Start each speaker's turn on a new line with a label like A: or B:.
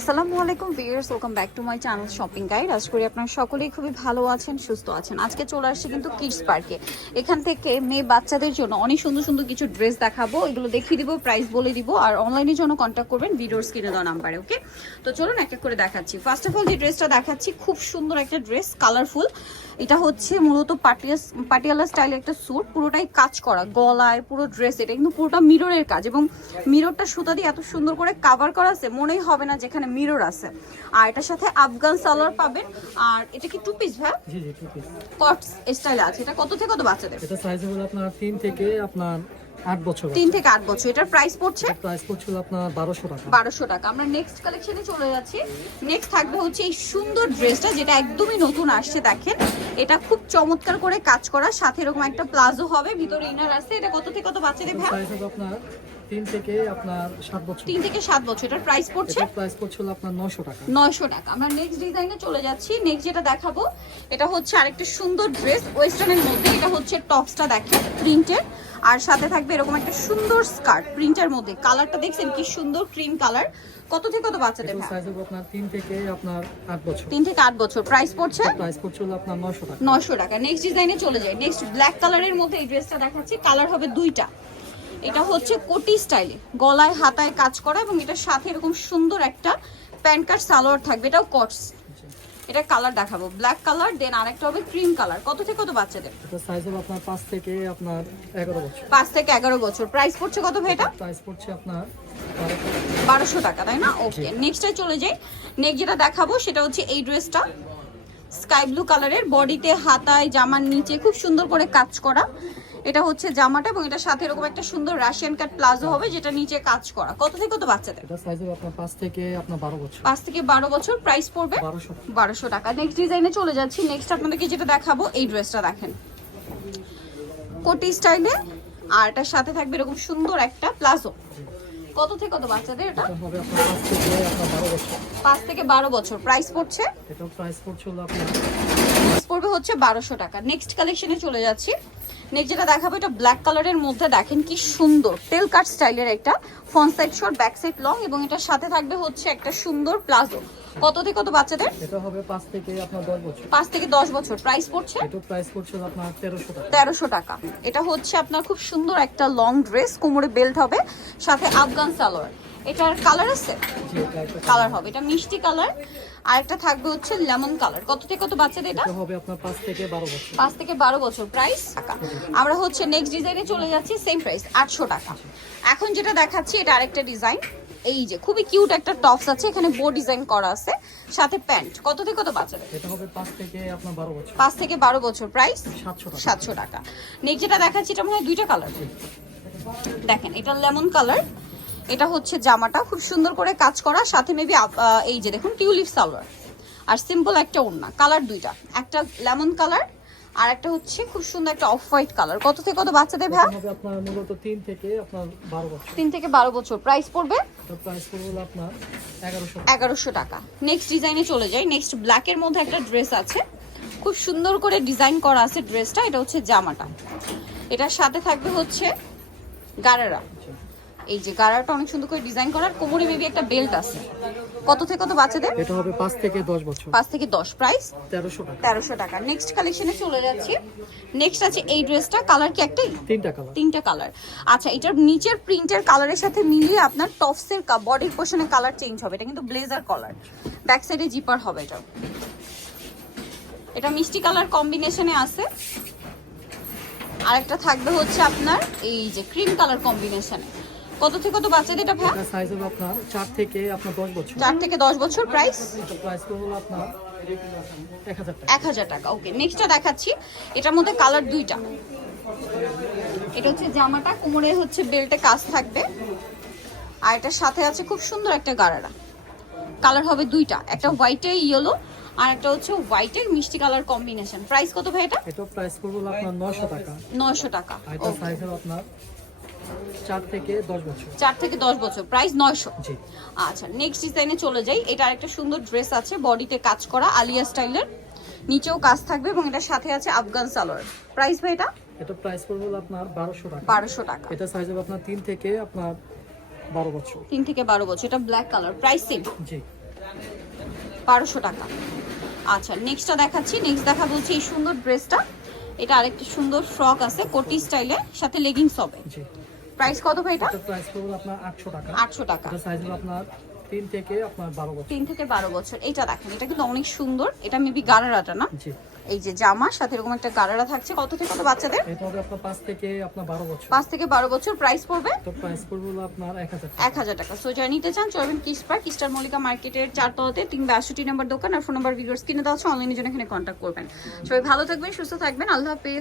A: আসসালামু আলাইকুম viewers, welcome back to my channel shopping guide. আশা করি আপনারা সকলেই খুবই ভালো আছেন, সুস্থ আছেন। আজকে চলে আসছে কিন্তু কিডস পার্কে। এখান থেকে মেয়ে বাচ্চাদের জন্য অনেক সুন্দর সুন্দর কিছু ড্রেস দেখাবো, এগুলো দেখিয়ে দিব, প্রাইস বলে দিব, আর অনলাইনের জন্য কন্ট্যাক্ট করবেন ভিডিওর স্ক্রিনে দেওয়া নাম্বারে, ওকে? তো চলুন এক এক করে দেখাচ্ছি। ফার্স্ট অফ অল যে ড্রেসটা দেখাচ্ছি, খুব সুন্দর একটা ড্রেস কালারফুল এটা হচ্ছে মূলত পাটিয়া, পাটিয়ালা স্টাইলের একটা স্যুট পুরোটাই কাজ করা, গলায় পুরো ড্রেস এটা কিন্তু পুরোটা মিররের কাজ এবং মিররটা সুতা দিয়ে এত সুন্দর করে কাভার করা আছে, মনেই হবে না যেখানে মিরর আছে। আর এটার সাথে আফগান সালোয়ার পাবেন। আর এটা কি টু পিস ভাই
B: জি জি ঠিক আছে
A: কটস স্টাইল আছে। এটা কত থেকে কত বাচ্চাদের?
B: এটা সাইজ হলো আপনার তিন থেকে আপনার আট বছর
A: তিন থেকে আট বছর। এটার প্রাইস পড়ছে?
B: প্রাইস পড়ছিল আপনার বারোশো টাকা।
A: বারোশো টাকা। আমরা নেক্সট কালেকশনে চলে যাচ্ছি। নেক্সট থাকবে হচ্ছে এই সুন্দর ড্রেসটা যেটা একদমই নতুন আসছে দেখেন। এটা খুব চমৎকার করে কাজ করা। সাথে এরকম একটা প্লাজো হবে। ভিতরে ইনার আছে। এটা কত থেকে কত বাচ্চাদের ভাই
B: সাইজ হবে আপনার তিন থেকে আপনার সাত বছর।
A: তিন থেকে সাত বছর এটার প্রাইস পড়ছে?
B: প্রাইস পড়ছিল আপনার নশো টাকা।
A: নয়শো টাকা। আমরা নেক্সট ডিজাইনে চলে যাচ্ছি। নেক্সট যেটা দেখাবো এটা হচ্ছে আরেকটা সুন্দর ড্রেস ওয়েস্টার্নের মধ্যে। এটা হচ্ছে টপসটা দেখেন প্রিন্টের আর সাথে থাকবে এরকম একটা সুন্দর স্কার্ট প্রিন্টের মধ্যে। কালারটা দেখছেন কি সুন্দর ক্রিম কালার কত থেকে কত বাচ্চাদের
B: সাইজ হবে আপনার তিন থেকে আপনার আট বছর।
A: তিন থেকে আট বছর। প্রাইস পড়ছে?
B: প্রাইস পড়ছিল আপনার নশো টাকা।
A: নয়শো টাকা। নেক্সট ডিজাইনে চলে যায় নেক্সট ব্ল্যাক কালারের মধ্যে এই ড্রেসটা দেখাচ্ছি। কালার হবে দুইটা। এটা হচ্ছে কোটি স্টাইলে। গলায় হাতায় কাজ করা এবং এটার সাথে এরকম সুন্দর একটা প্যান্ট কাট সালোয়ার থাকবে। এটাও কটস। এটা কালার দেখাবো। ব্ল্যাক কালার দেন আরেকটা হবে ক্রিম কালার। কত থেকে কত বাচ্চাদের?
B: এটা সাইজ হবে আপনার পাঁচ থেকে আপনার এগারো বছর।
A: পাঁচ থেকে এগারো বছর। প্রাইস পড়ছে কত ভাই এটা?
B: প্রাইস পড়ছে আপনার বারো-
A: বারোশো টাকা তাই না? ওকে নেক্সটে চলে যাই। নেক্সট যেটা দেখাবো সেটা হচ্ছে এই ড্রেসটা। স্কাই ব্লু কালারের বডিতে হাতায় জামার নিচে খুব সুন্দর করে কাজ করা। এটা হচ্ছে জামাটা এবং এটার সাথে এরকম একটা সুন্দর রাশিয়ান কাট প্লাজো হবে যেটা নিচে কাজ করা। কত থেকে কত বাচ্চাদের?
B: এটা সাইজ হবে আপনার পাঁচ থেকে আপনার বারো বছর।
A: পাঁচ থেকে বারো বছর প্রাইস পড়বে
B: বারোশো
A: বারোশো টাকা। নেক্সট ডিজাইনে চলে যাচ্ছি। নেক্সট আপনাদেরকে যেটা দেখাবো এই ড্রেসটা দেখেন। কোটি স্টাইলে আর এটার সাথে থাকবে এরকম সুন্দর একটা প্লাজো। কত থেকে কত বাচ্চাদের এটা?
B: এটা হবে আপনার পাঁচ থেকে আপনার বারো বছর।
A: পাঁচ থেকে বারো বছর। প্রাইস পড়ছে?
B: এটা প্রাইস পড়ছিল আপনার
A: পড়বে হচ্ছে বারোশো টাকা। নেক্সট কালেকশনে চলে যাচ্ছি। নেক্সট যেটা দেখাবো এটা ব্ল্যাক কালারের মধ্যে দেখেন কি সুন্দর। টেল কাট স্টাইলের একটা front side short back side long এবং এটার সাথে থাকবে হচ্ছে একটা সুন্দর প্লাজো। কত থেকে কত বাচ্চাদের?
B: এটা হবে পাঁচ থেকে আপনার দশ বছর।
A: পাঁচ থেকে দশ বছর। প্রাইস পড়ছে?
B: এটা প্রাইস পড়ছিল আপনার তেরোশো টাকা।
A: তেরোশো টাকা। এটা হচ্ছে আপনার খুব সুন্দর একটা লং ড্রেস কোমরে বেল্ট হবে সাথে আফগান সালোয়ার। এটার কালার আছে?
B: এটা
A: কালার হবে। এটা মিষ্টি কালার আর একটা থাকবে হচ্ছে লেমন কালার কত থেকে কত বাচ্চাদের এটা?
B: হবে আপনার পাঁচ থেকে বারো বছর।
A: পাঁচ থেকে বারো বছর। প্রাইস টাকা আমরা হচ্ছে নেক্সট ডিজাইনে চলে যাচ্ছি সেম প্রাইস আটশো টাকা। এখন যেটা দেখাচ্ছি এটা আরেকটা ডিজাইন এই যে খুবই কিউট একটা টপস আছে এখানে বো ডিজাইন করা আছে সাথে প্যান্ট কত থেকে কত বাচ্চাদের?
B: এটা হবে পাঁচ থেকে আপনার বারো বছর।
A: পাঁচ থেকে বারো বছর প্রাইস
B: সাতশো টাকা।
A: সাতশো টাকা। নেক্সট যেটা দেখাচ্ছি এটা মনে হয় দুইটা কালার দেখেন এটা লেমন কালার এটা হচ্ছে জামাটা খুব সুন্দর করে কাজ করা সাথে মেবি এই যে দেখুন টিউলিপ সালোয়ার। আর সিম্পল একটা ওড়না কালার দুইটা। একটা লেমন কালার আর একটা হচ্ছে খুব সুন্দর একটা অফ হোয়াইট কালার কত থেকে কত বাচ্চাদের ভ্যা
B: আপনার মূলত তিন থেকে আপনার বারো বছর।
A: তিন থেকে বারো বছর। প্রাইস পড়বে?
B: প্রাইস পড়বে আপনার এগারোশো
A: এগারোশো টাকা। নেক্সট ডিজাইনে চলে যাই। নেক্সট ব্ল্যাকের মধ্যে একটা ড্রেস আছে। খুব সুন্দর করে ডিজাইন করা আছে ড্রেসটা এটা হচ্ছে জামাটা। এটার সাথে থাকবে হচ্ছে গারারা। এই যে গারাটা অনেক সুন্দর করে ডিজাইন করার কোমরে মেবি একটা বেল্ট আছে। কত থেকে কত বাচ্চাদের?
B: এটা হবে পাঁচ থেকে দশ বছর।
A: পাঁচ থেকে দশ। প্রাইস
B: তেরোশো টাকা।
A: তেরোশো টাকা। নেক্সট কালেকশনে চলে যাচ্ছি। নেক্সট আছে এই ড্রেসটা কালার কি একটাই?
B: তিনটা কালার
A: তিনটা কালার আচ্ছা এটার নিচের প্রিন্টের কালারের সাথে মিলিয়ে আপনার টপসের বডির পোর্শনের কালার চেঞ্জ হবে। এটা কিন্তু ব্লেজার কালার ব্যাক সাইডে জিপার হবে এটা এটা মিষ্টি কালার কম্বিনেশনে আছে। আরেকটা থাকবে হচ্ছে আপনার এই যে ক্রিম কালার কম্বিনেশনে কত থেকে কত বাচ্চাদের এটা ভাইয়া
B: সাইজ হবে আপনার চার থেকে আপনার দশ বছর।
A: চার থেকে দশ বছর প্রাইস
B: প্রাইস হলো আপনার এক হাজার টাকা।
A: ওকে নেক্সটটা দেখাচ্ছি। এটার মধ্যে কালার দুইটা। এটা হচ্ছে জামাটা কোমরে হচ্ছে বেল্টে কাজ থাকবে। আর এটার সাথে আছে খুব সুন্দর একটা গারারা। কালার হবে দুইটা একটা হোয়াইটে ইয়েলো আর একটা হচ্ছে হোয়াইটের মিষ্টি কালার কম্বিনেশন প্রাইস কত ভাই এটা?
B: এটা প্রাইস হলো আপনার নশো টাকা।
A: নয়শো টাকা
B: এটা সাইজ আপনার থেকে দশ বছর।
A: থেকে প্রাইস নয়শো।
B: জি।
A: আচ্ছা নেক্সট ডিজাইনে চলে যাই। এটা আরেকটা সুন্দর ড্রেস আছে বডিতে কাজ করা আলিয়া স্টাইলের নিচেও কাজ থাকবে এবং এটার সাথে আছে আফগান সালোয়ার। প্রাইস ভাই এটা?
B: এটা প্রাইস পড়বে আপনার বারোশো টাকা।
A: বারোশো টাকা।
B: এটা সাইজ হবে আপনার তিন থেকে আপনার বছর।
A: থেকে এটা black colour price same
B: ji.
A: বারোশো টাকা। আচ্ছা নেক্সটটা দেখাচ্ছি। নেক্সট দেখা বলছি এই সুন্দর ড্রেসটা এটা আরেকটা সুন্দর ফ্রক আছে কোটি স্টাইলে সাথে লেগিংস হবে।
B: জি।
A: প্রাইস কত ভাই এটা?
B: প্রাইস পড়বে আপনার আটশো টাকা।
A: আটশো টাকা।
B: সাইজ হবে আপনার তিন থেকে আপনার বারো বছর।
A: তিন থেকে বারো বছর। এইটা দেখেন এটা কিন্তু অনেক সুন্দর। এটা মেবি গারারাটা না?
B: জি।
A: এই যে জামা সাথে এরকম একটা গারারা থাকছে। কত থেকে কত বাচ্চাদের?
B: এটা হবে আপনার পাঁচ থেকে আপনার বারো বছর।
A: পাঁচ থেকে বারো বছর। প্রাইস পড়বে?
B: তো প্রাইস পড়বে হলো আপনার
A: এক হাজার টাকা। সো যারা নিতে চান চলবেন কিস পার্ক কিস্টার মল্লিকা মার্কেটের চারতলাতে। তিন বাষট্টি নম্বর দোকান আর ফোন নাম্বার ভিডিওস কিনে দেওয়া হচ্ছে অনলাইনের জন্য এখানে কন্ট্যাক্ট করবেন। সবাই ভালো থাকবেন সুস্থ থাকবেন। আল্লাহ হাফেজ।